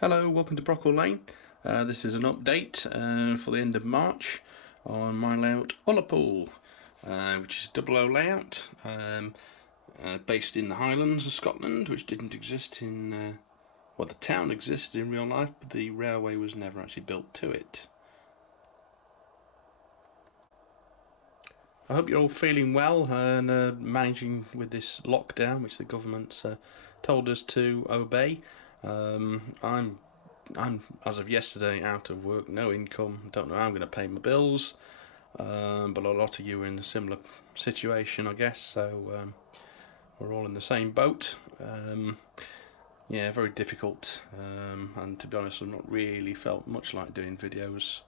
Hello, welcome to Brockwell Lane. This is an update for the end of March on my layout Ullapool, which is a double O layout based in the Highlands of Scotland, which didn't exist in, well, the town existed in real life, but the railway was never actually built to it. I hope you're all feeling well and managing with this lockdown, which the government's told us to obey. I'm as of yesterday out of work, no income, don't know how I'm going to pay my bills, but a lot of you are in a similar situation, I guess, so we're all in the same boat. Yeah, very difficult, and to be honest, I've not really felt much like doing videos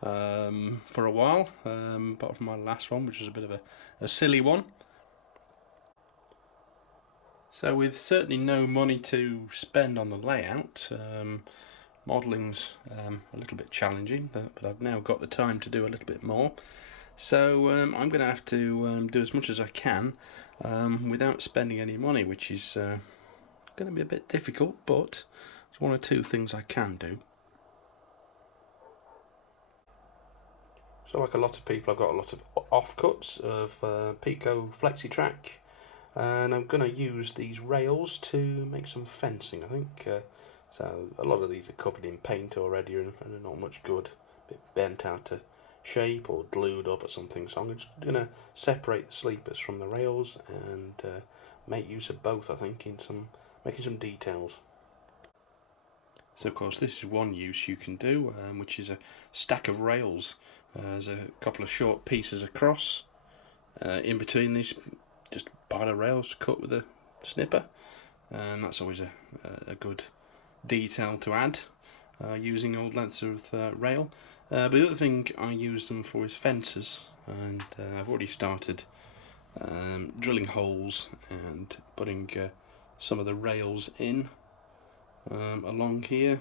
for a while, apart from my last one, which was a bit of a silly one. So with certainly no money to spend on the layout, modelling's a little bit challenging, but I've now got the time to do a little bit more. So I'm going to have to do as much as I can without spending any money, which is going to be a bit difficult, but it's one or two things I can do. So like a lot of people, I've got a lot of offcuts of Pico FlexiTrack, and I'm going to use these rails to make some fencing, I think. So a lot of these are covered in paint already and are not much good, a bit bent out of shape or glued up or something. So I'm just going to separate the sleepers from the rails and make use of both, I think, in making some details. So of course this is one use you can do, which is a stack of rails. There's a couple of short pieces across. In between these, just pile of rails cut with a snipper, and that's always a good detail to add using old lengths of rail. But the other thing I use them for is fences, and I've already started drilling holes and putting some of the rails in along here.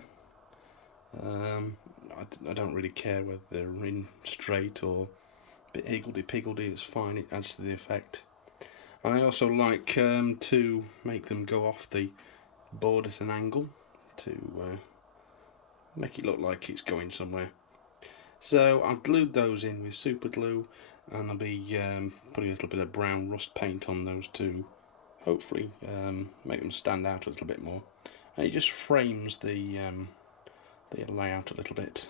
I don't really care whether they're in straight or a bit higgledy-piggledy, it's fine, it adds to the effect. And I also like to make them go off the board at an angle to make it look like it's going somewhere. So I've glued those in with super glue, and I'll be putting a little bit of brown rust paint on those to hopefully make them stand out a little bit more. And it just frames the layout a little bit.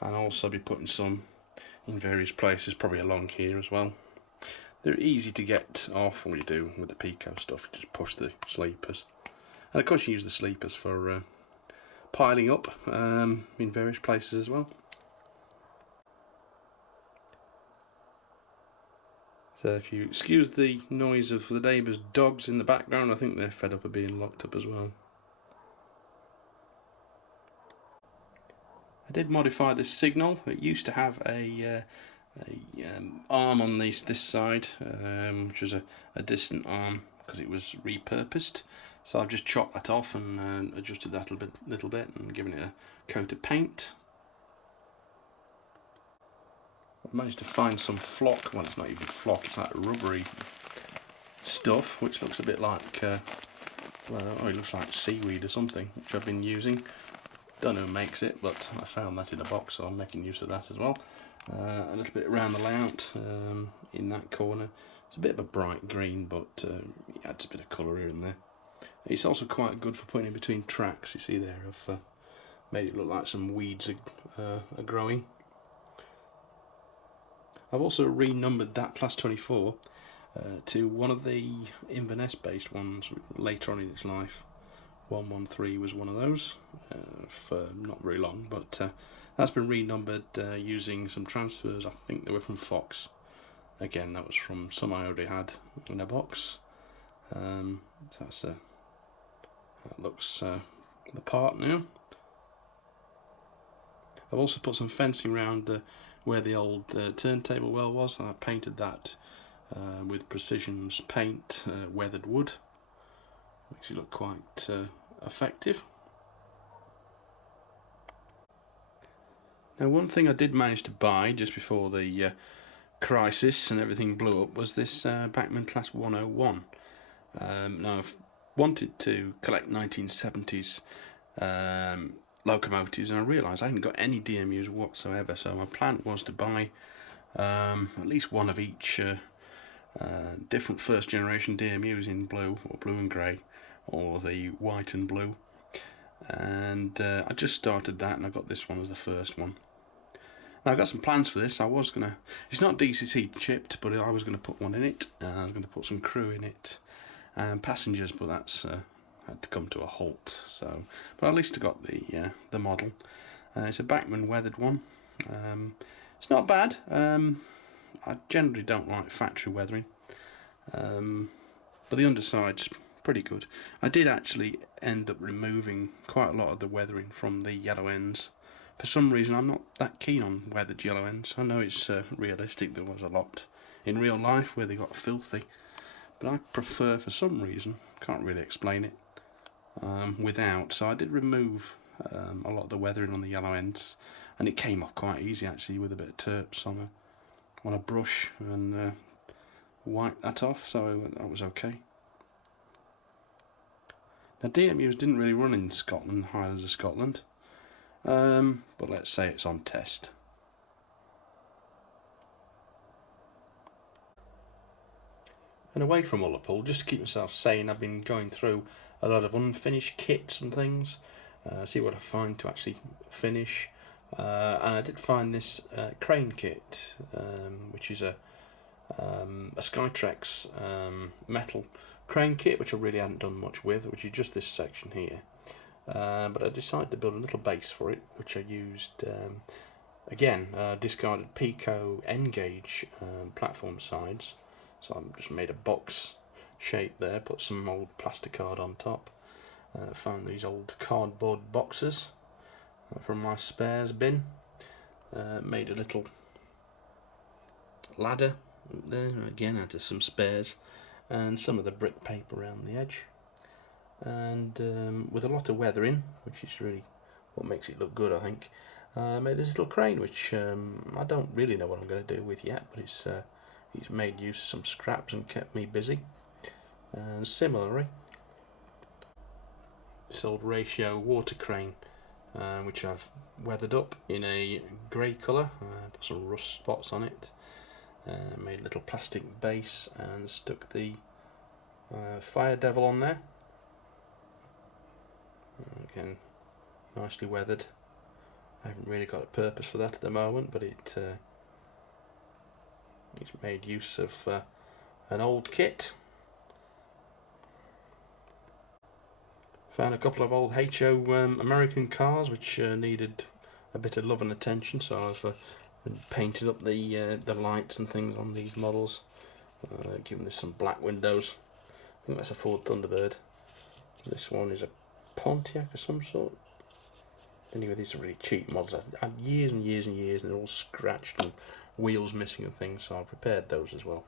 And I'll also be putting some in various places, probably along here as well. They're easy to get off. All you do with the Pico stuff, you just push the sleepers. And of course you use the sleepers for piling up in various places as well. So if you excuse the noise of the neighbours' dogs in the background, I think they're fed up of being locked up as well. I did modify this signal. It used to have a arm on this side, which was a distant arm because it was repurposed. So I've just chopped that off and adjusted that a little bit and given it a coat of paint. I managed to find some flock. Well, it's not even flock; it's like rubbery stuff, which looks a bit like well, it looks like seaweed or something, which I've been using. Don't know who makes it, but I found that in a box, so I'm making use of that as well. A little bit around the layout in that corner. It's a bit of a bright green, but it adds a bit of colour here and there. It's also quite good for putting in between tracks. You see there, I've made it look like some weeds are growing. I've also renumbered that Class 24 to one of the Inverness based ones later on in its life. 113 was one of those for not very long, but that's been renumbered using some transfers. I think they were from Fox. Again, that was from some I already had in a box. So that looks the part now. I've also put some fencing around where the old turntable well was, and I painted that with Precision's paint, weathered wood. Makes it look quite effective. Now, one thing I did manage to buy just before the crisis and everything blew up was this Bachmann Class 101. Now, I've wanted to collect 1970s locomotives, and I realised I hadn't got any DMUs whatsoever, so my plan was to buy at least one of each different first generation DMUs in blue, or blue and grey, or the white and blue. And I just started that, and I got this one as the first one. Now I've got some plans for this. It's not DCC chipped, but I was gonna put one in it. I was gonna put some crew in it and passengers, but that's had to come to a halt. So, but at least I got the model. It's a Bachmann weathered one. It's not bad. I generally don't like factory weathering, but the underside's pretty good. I did actually end up removing quite a lot of the weathering from the yellow ends. For some reason, I'm not that keen on weathered yellow ends. I know it's realistic. There was a lot in real life where they got filthy, but I prefer, for some reason, can't really explain it, without. So I did remove a lot of the weathering on the yellow ends, and it came off quite easy actually with a bit of terps on a brush, and wiped that off, so that was okay. Now DMUs didn't really run in Scotland, Highlands of Scotland, but let's say it's on test. And away from Ullapool, just to keep myself sane, I've been going through a lot of unfinished kits and things, see what I find to actually finish. And I did find this crane kit, which is a Skytrex metal crane kit, which I really hadn't done much with, which is just this section here. But I decided to build a little base for it, which I used, again, discarded Pico N-gauge platform sides. So I just made a box shape there, put some old plasticard on top. Found these old cardboard boxes from my spares bin. Made a little ladder there, again out of some spares, and some of the brick paper around the edge. And with a lot of weathering, which is really what makes it look good, I think, made this little crane, which I don't really know what I'm going to do with yet, but it's made use of some scraps and kept me busy. And similarly, this old ratio water crane, which I've weathered up in a grey colour, put some rust spots on it, made a little plastic base and stuck the Fire Devil on there. Again, nicely weathered. I haven't really got a purpose for that at the moment, but it's made use of an old kit. Found a couple of old HO American cars which needed a bit of love and attention, so I've painted up the lights and things on these models, given this some black windows. I think that's a Ford Thunderbird. This one is a Pontiac of some sort. Anyway, these are really cheap models. I had years and years and years, and they're all scratched and wheels missing and things, so I've repaired those as well.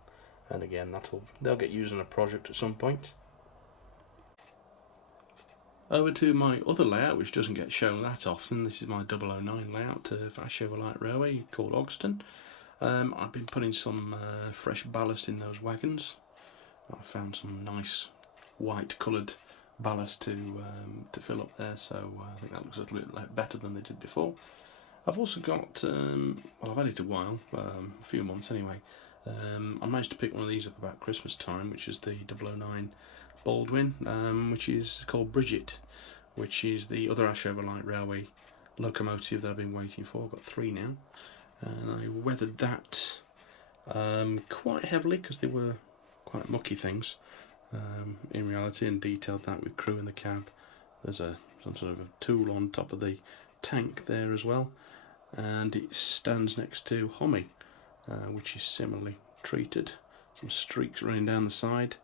And again, they'll get used on a project at some point. Over to my other layout, which doesn't get shown that often. This is my 009 layout for Ashover Light Railway called Ogston. I've been putting some fresh ballast in those wagons. I found some nice white coloured ballast to fill up there, so I think that looks a little bit better than they did before. I've also got, well, I've had it a while, a few months anyway. I managed to pick one of these up about Christmas time, which is the 009 Baldwin, which is called Bridget, which is the other Ashover Light Railway locomotive that I've been waiting for. I've got 3 now, and I weathered that quite heavily because they were quite mucky things in reality, and detailed that with crew in the cab. There's some sort of a tool on top of the tank there as well, and it stands next to Hommy, which is similarly treated. Some streaks running down the side.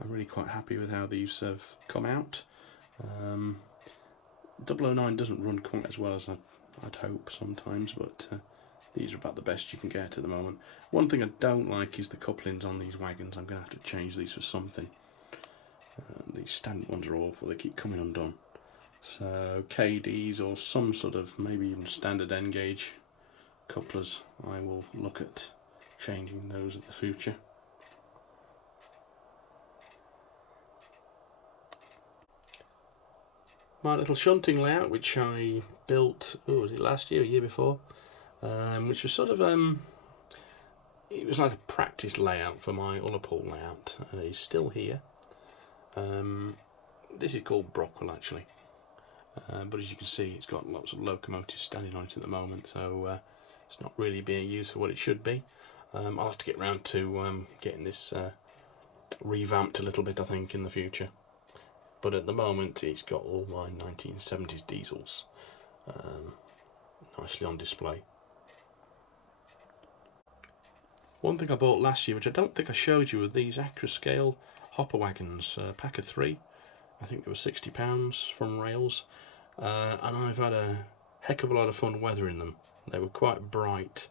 I'm really quite happy with how these have come out. 009 doesn't run quite as well as I'd hope sometimes, but these are about the best you can get at the moment. One thing I don't like is the couplings on these wagons. I'm going to have to change these for something. These standard ones are awful, they keep coming undone. So KDs or some sort of maybe even standard N-gauge couplers, I will look at changing those in the future. my little shunting layout, which I built, oh, was it last year, or year before? Which was sort of, it was like a practice layout for my Ullapool layout. It's still here. This is called Brockwell actually, but as you can see, it's got lots of locomotives standing on it at the moment, so it's not really being used for what it should be. I'll have to get round to getting this revamped a little bit, I think, in the future. But at the moment, it's got all my 1970s diesels nicely on display. One thing I bought last year, which I don't think I showed you, were these Acra scale hopper wagons, pack of 3. I think they were £60 from Rails, and I've had a heck of a lot of fun weathering them. They were quite bright,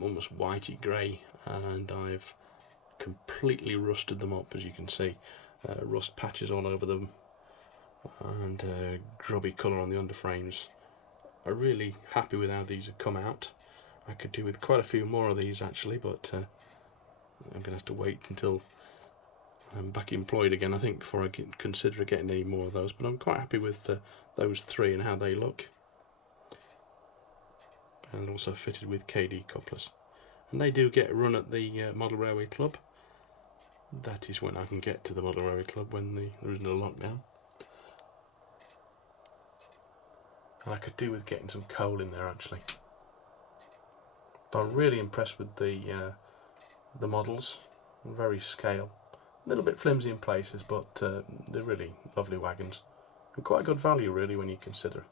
almost whitey grey, and I've completely rusted them up, as you can see. Rust patches all over them, and grubby colour on the underframes. I'm really happy with how these have come out. I could do with quite a few more of these actually, but I'm going to have to wait until I'm back employed again, I think, before I consider getting any more of those. But I'm quite happy with those 3 and how they look. And also fitted with KD couplers. And they do get run at the Model Railway Club. That is when I can get to the Model Railway Club, when there isn't a lockdown. And I could do with getting some coal in there actually. But I'm really impressed with the models. Very scale. A little bit flimsy in places, but they're really lovely wagons. And quite a good value really when you consider.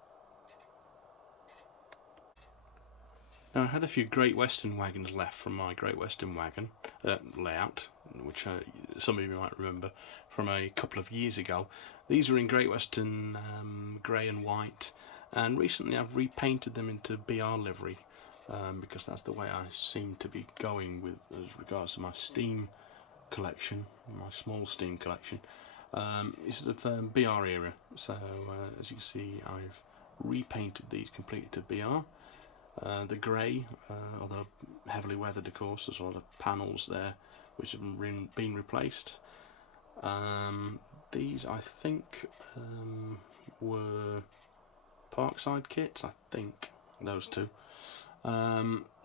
Now I had a few Great Western wagons left from my Great Western wagon layout, which some of you might remember from a couple of years ago. These were in Great Western grey and white, and recently I've repainted them into BR livery, because that's the way I seem to be going with as regards to my steam collection, my small steam collection. It's sort of BR era, so as you can see, I've repainted these completely to BR. The grey, although heavily weathered of course, there's a lot of panels there which have been replaced. These I think were Parkside kits, I think, those two.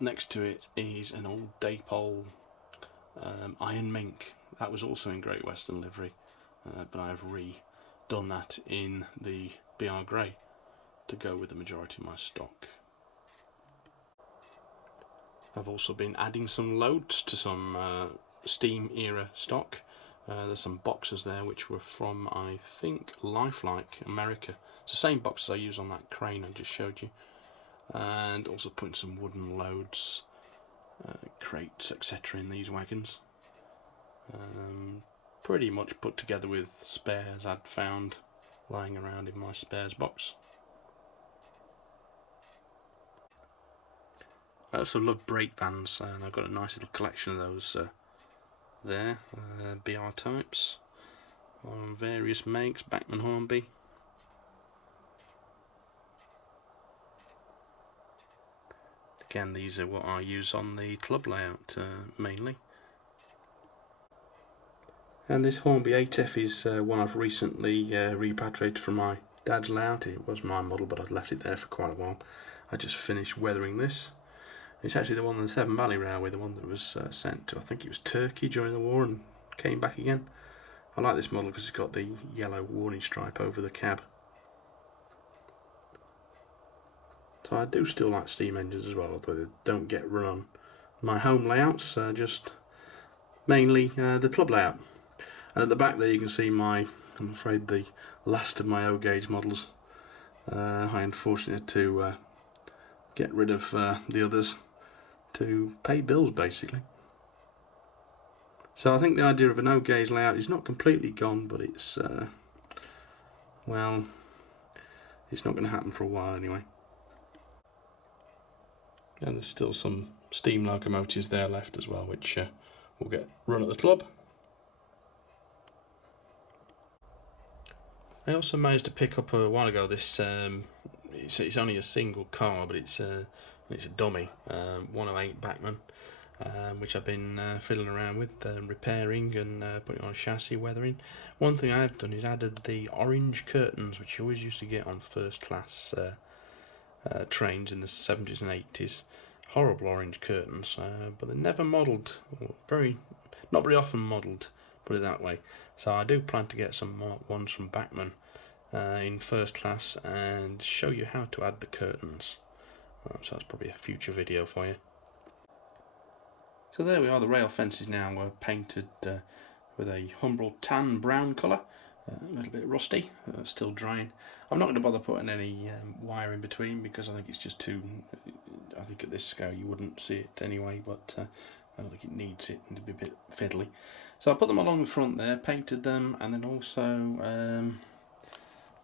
Next to it is an old Daypole Iron Mink. That was also in Great Western livery, but I've redone that in the BR Grey to go with the majority of my stock. I've also been adding some loads to some steam era stock. There's some boxes there which were from, I think, Lifelike America. It's the same boxes I use on that crane I just showed you. And also putting some wooden loads, crates, etc. in these wagons. Pretty much put together with spares I'd found lying around in my spares box. I also love brake bands, and I've got a nice little collection of those there, BR types on various makes, Bachmann Hornby. Again, these are what I use on the club layout mainly. And this Hornby 8F is one I've recently repatriated from my dad's layout. It was my model, but I'd left it there for quite a while. I just finished weathering this. It's actually the one on the Severn Valley Railway, the one that was sent to, I think it was Turkey during the war and came back again. I like this model because it's got the yellow warning stripe over the cab. So I do still like steam engines as well, although they don't get run on my home layouts, just mainly the club layout. And at the back there you can see I'm afraid the last of my O-gauge models. I unfortunately had to get rid of the others to pay bills basically. So I think the idea of an O-gauge layout is not completely gone, but it's well, it's not going to happen for a while anyway. And there's still some steam locomotives there left as well, which will get run at the club. I also managed to pick up a while ago this, it's only a single car, but it's a dummy, 108 Bachmann, which I've been fiddling around with, repairing and putting on chassis, weathering. One thing I have done is added the orange curtains, which you always used to get on first class trains in the 70s and 80s. Horrible orange curtains, but they're never modelled, not very often modelled, put it that way. So I do plan to get some Mark 1s from Bachmann in first class and show you how to add the curtains. So that's probably a future video for you. So there we are, the rail fences now were painted with a humble tan brown colour, a little bit rusty, still drying. I'm not going to bother putting any wire in between because I think it's just too, I think at this scale you wouldn't see it anyway, but I don't think it needs it, it'd be a bit fiddly. So I put them along the front there, painted them, and then also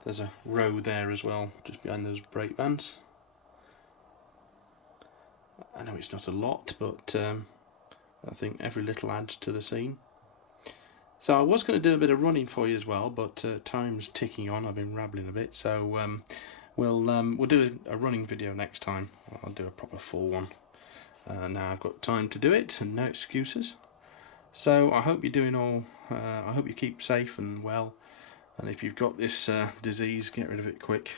there's a row there as well, just behind those brake bands. I know it's not a lot, but I think every little adds to the scene. So I was going to do a bit of running for you as well, but time's ticking on. I've been rambling a bit, so we'll do a running video next time. I'll do a proper full one. Now I've got time to do it and no excuses. So I hope you're doing all. I hope you keep safe and well. And if you've got this disease, get rid of it quick.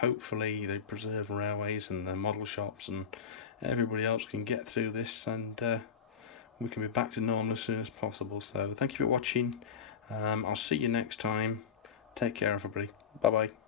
Hopefully they preserve railways and the model shops and everybody else can get through this, and we can be back to normal as soon as possible. So thank you for watching. I'll see you next time. Take care, everybody. Bye bye.